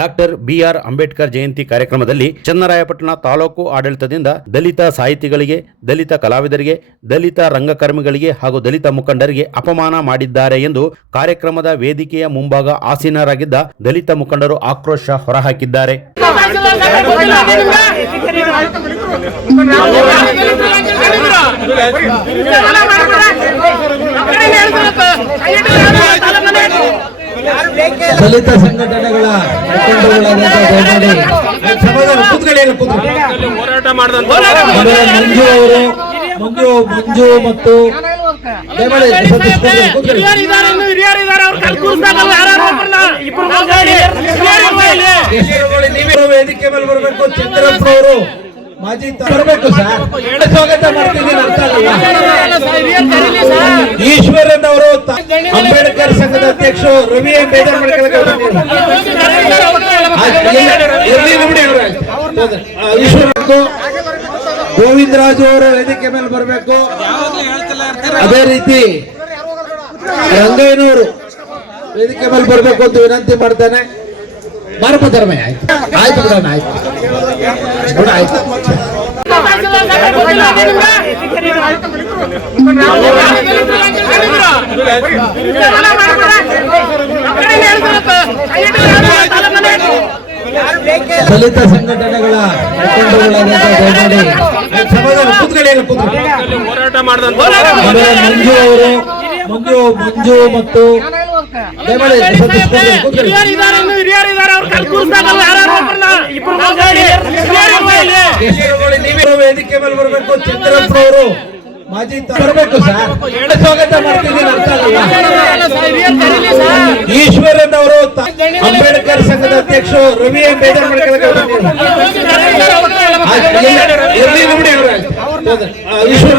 Doctor B R Ambedkar Jayanti ಕಾರ್ಯಕ್ರಮದಲ್ಲಿ ಚನ್ನರಾಯಪಟ್ಟಣ ತಾಲೂಕು ಆಡಳಿತದಿಂದ ದಲಿತ ಸಾಹಿತಿಗಳಿಗೆ, ದಲಿತ ಕಲಾವಿದರಿಗೆ, ದಲಿತ ರಂಗಕರ್ಮಿಗಳಿಗೆ ಹಾಗೂ ದಲಿತ ಮುಖಂಡರಿಗೆ ಅಪಮಾನ ಮಾಡಿದ್ದಾರೆ ಎಂದು ಕಾರ್ಯಕ್ರಮದ ವೇದಿಕೆಯ ಮುಂಭಾಗ ಆಸೀನರಾಗಿದ್ದ ದಲಿತ ಮುಖಂಡರು ಆಕ್ರೋಶ ಹೊರಹಾಕಿದ್ದಾರೆ. ದಲಿತ ಸಂಘಟನೆಗಳ ಹೋರಾಟ ಮಾಡಿದಂತ ಮಂಜು ಅವರು ಮಂಜು ಮತ್ತು ವೇದಿಕೆ ಮೇಲೆ ಬರಬೇಕು. ಚಂದ್ರಪ್ಪನವರು ಮಾಜಿ ಬರಬೇಕು ಸರ್. ಸ್ವಾಗತ ಮಾಡ್ತಿದ್ದೀನಿ. ಅರ್ಥ ಈಶ್ವರನ್ ಅವರು ಅಂಬೇಡ್ಕರ್ ಸಂಘದ ಅಧ್ಯಕ್ಷರು ರವಿ ಬೇಜಾರ್ ಈಶ್ವರ ಗೋವಿಂದರಾಜು ಅವರು ವೇದಿಕೆ ಮೇಲೆ ಬರಬೇಕು. ಅದೇ ರೀತಿ ರಂಗಯ್ಯನವರು ವೇದಿಕೆ ಮೇಲೆ ಬರಬೇಕು ಅಂತ ವಿನಂತಿ ಮಾಡ್ತಾನೆ. ಧರ್ಮ ಆಯ್ತು ಬಿಡೋಣ, ಆಯ್ತು. ದಲಿತ ಸಂಘಟನೆಗಳ ಹೋರಾಟ ಮಾಡಿದಂತ ಮಂಜು ಅವರು ಮಂಜು ಮತ್ತು ವೇದಿಕೆ ಮೇಲೆ ಬರಬೇಕು. ಚಂದ್ರಪ್ಪನವರು ಮಾಜಿ ಬರಬೇಕು ಸರ್. ಸ್ವಾಗತ ಮಾಡ್ತಿದ್ದೀನಿ. ಅರ್ಥ ಈಶ್ವರನ್ ಅವರು ಅಂಬೇಡ್ಕರ್ ಸಂಘದ ಅಧ್ಯಕ್ಷರು ರವಿ ಬೇಜಾರ್ ಈಶ್ವರ